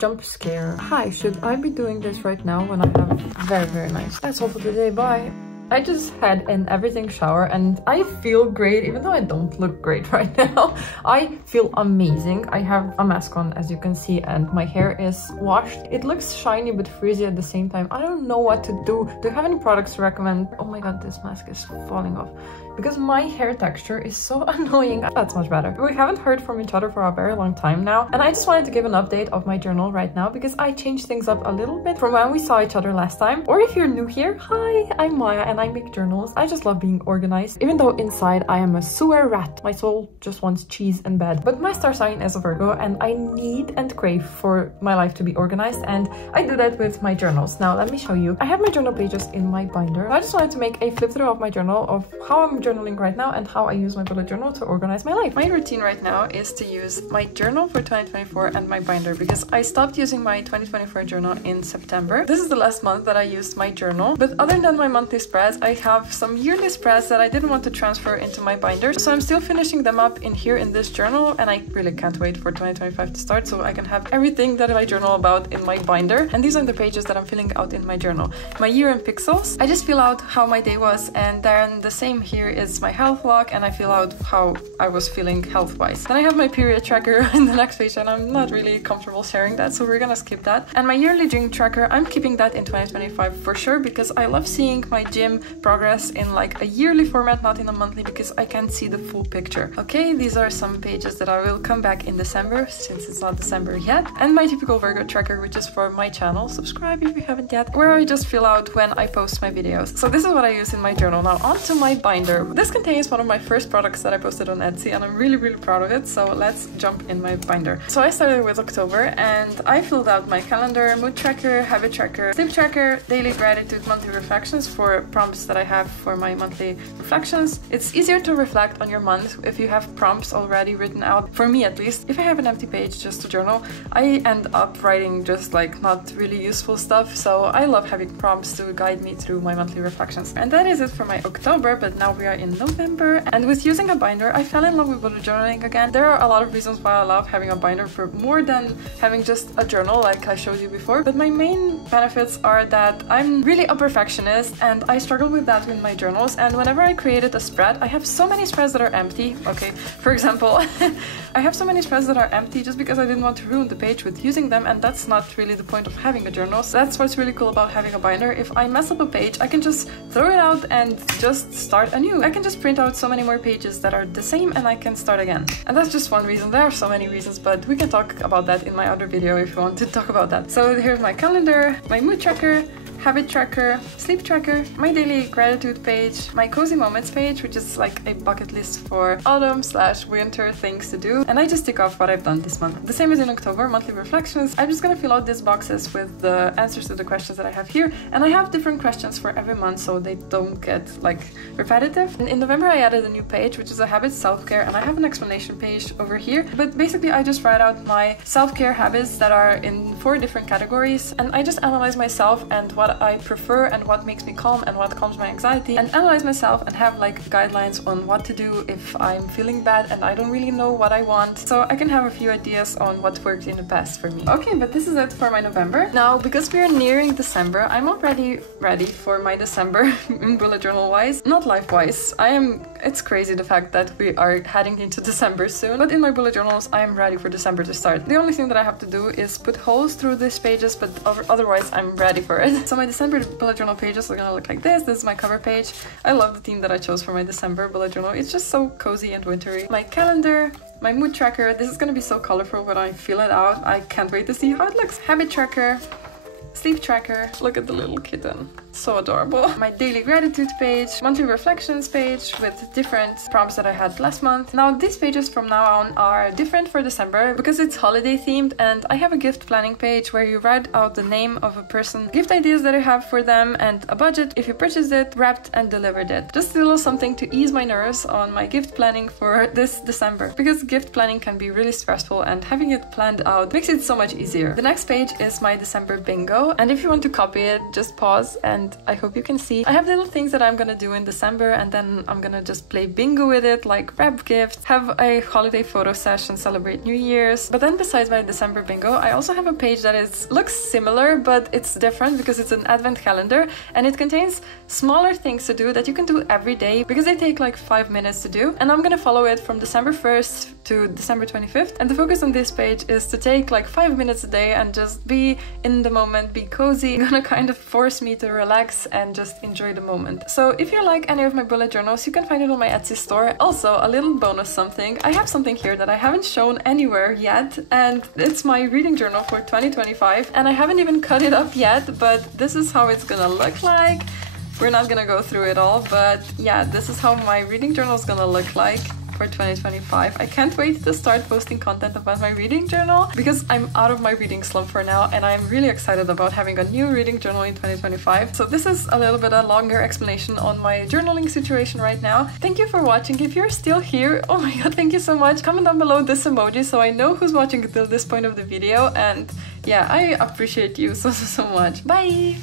Jump scare. Hi, should I be doing this right now when I have very nice? That's all for today, bye. I just had an everything shower and I feel great even though I don't look great right now. I feel amazing. I have a mask on as you can see and my hair is washed. It looks shiny but frizzy at the same time. I don't know what to do. Do you have any products to recommend? Oh my god, this mask is falling off. Because my hair texture is so annoying. That's much better. We haven't heard from each other for a very long time now. And I just wanted to give an update of my journal right now because I changed things up a little bit from when we saw each other last time. Or if you're new here, hi, I'm Maya and I make journals. I just love being organized. Even though inside I am a sewer rat. My soul just wants cheese and bed. But my star sign is a Virgo and I need and crave for my life to be organized. And I do that with my journals. Now let me show you. I have my journal pages in my binder. I just wanted to make a flip through of my journal of how I'm journaling right now and how I use my bullet journal to organize my life. My routine right now is to use my journal for 2024 and my binder because I stopped using my 2024 journal in September. This is the last month that I used my journal, but other than my monthly spreads, I have some yearly spreads that I didn't want to transfer into my binder, so I'm still finishing them up in here in this journal and I really can't wait for 2025 to start so I can have everything that I journal about in my binder. And these are the pages that I'm filling out in my journal. My year in pixels, I just fill out how my day was, and then the same here is my health log and I fill out how I was feeling health-wise. Then I have my period tracker in the next page and I'm not really comfortable sharing that, so we're gonna skip that. And my yearly gym tracker, I'm keeping that in 2025 for sure because I love seeing my gym progress in like a yearly format, not in a monthly, because I can't see the full picture. Okay, these are some pages that I will come back in December since it's not December yet. And my typical Virgo tracker, which is for my channel. Subscribe if you haven't yet, where I just fill out when I post my videos. So this is what I use in my journal. Now onto my binder. This contains one of my first products that I posted on Etsy and I'm really proud of it, so let's jump in my binder. So I started with October and I filled out my calendar, mood tracker, habit tracker, sleep tracker, daily gratitude, monthly reflections for prompts that I have for my monthly reflections. It's easier to reflect on your month if you have prompts already written out, for me at least. If I have an empty page just to journal, I end up writing just like not really useful stuff, so I love having prompts to guide me through my monthly reflections. And that is it for my October, but now we are in November, and with using a binder, I fell in love with bullet journaling again. There are a lot of reasons why I love having a binder for more than having just a journal like I showed you before, but my main benefits are that I'm really a perfectionist and I struggle with that in my journals, and whenever I created a spread, I have so many spreads that are empty. Okay, for example, I have so many spreads that are empty just because I didn't want to ruin the page with using them, and that's not really the point of having a journal. So that's what's really cool about having a binder. If I mess up a page, I can just throw it out and just start anew. I can just print out so many more pages that are the same and I can start again. And that's just one reason. There are so many reasons, but we can talk about that in my other video if you want to talk about that. So here's my calendar, my mood tracker, habit tracker, sleep tracker, my daily gratitude page, my cozy moments page, which is like a bucket list for autumn/winter things to do, and I just tick off what I've done this month. The same as in October, monthly reflections. I'm just gonna fill out these boxes with the answers to the questions that I have here, and I have different questions for every month so they don't get like repetitive. And in November I added a new page, which is a habit self-care, and I have an explanation page over here, but basically I just write out my self-care habits that are in 4 different categories, and I just analyze myself and what I prefer and what makes me calm and what calms my anxiety, and analyze myself and have like guidelines on what to do if I'm feeling bad and I don't really know what I want, so I can have a few ideas on what worked in the past for me. Okay, but this is it for my November. Now, because we are nearing December, I'm already ready for my December in bullet journal wise, not life wise. It's crazy the fact that we are heading into December soon, but in my bullet journals I am ready for December to start. The only thing that I have to do is put holes through these pages, but otherwise I'm ready for it. So my December bullet journal pages are gonna look like this. This is my cover page. I love the theme that I chose for my December bullet journal. It's just so cozy and wintry. My calendar, my mood tracker. This is gonna be so colorful when I fill it out. I can't wait to see how it looks. Habit tracker, sleep tracker. Look at the little kitten. So adorable. My daily gratitude page, monthly reflections page with different prompts that I had last month. Now these pages from now on are different for December because it's holiday themed, and I have a gift planning page where you write out the name of a person, gift ideas that I have for them, and a budget if you purchased it, wrapped and delivered it. Just a little something to ease my nerves on my gift planning for this December, because gift planning can be really stressful and having it planned out makes it so much easier. The next page is my December bingo. below. And if you want to copy it, just pause and I hope you can see. I have little things that I'm gonna do in December, and then I'm gonna just play bingo with it, like wrap gifts, have a holiday photo session, celebrate New Year's. But then besides my December bingo, I also have a page that looks similar, but it's different because it's an advent calendar and it contains smaller things to do that you can do every day because they take like 5 minutes to do. And I'm gonna follow it from December 1st to December 25th. And the focus on this page is to take like 5 minutes a day and just be in the moment, be cozy. It's gonna kind of force me to relax and just enjoy the moment. So if you like any of my bullet journals, you can find it on my Etsy store. Also, a little bonus something. I have something here that I haven't shown anywhere yet, and it's my reading journal for 2025. And I haven't even cut it up yet, but this is how it's gonna look like. We're not gonna go through it all, but yeah, this is how my reading journal is gonna look like for 2025. I can't wait to start posting content about my reading journal because I'm out of my reading slump for now, and I'm really excited about having a new reading journal in 2025. So this is a little bit a longer explanation on my journaling situation right now. Thank you for watching. If you're still here, oh my god, thank you so much. Comment down below this emoji so I know who's watching until this point of the video, and yeah, I appreciate you so much. Bye!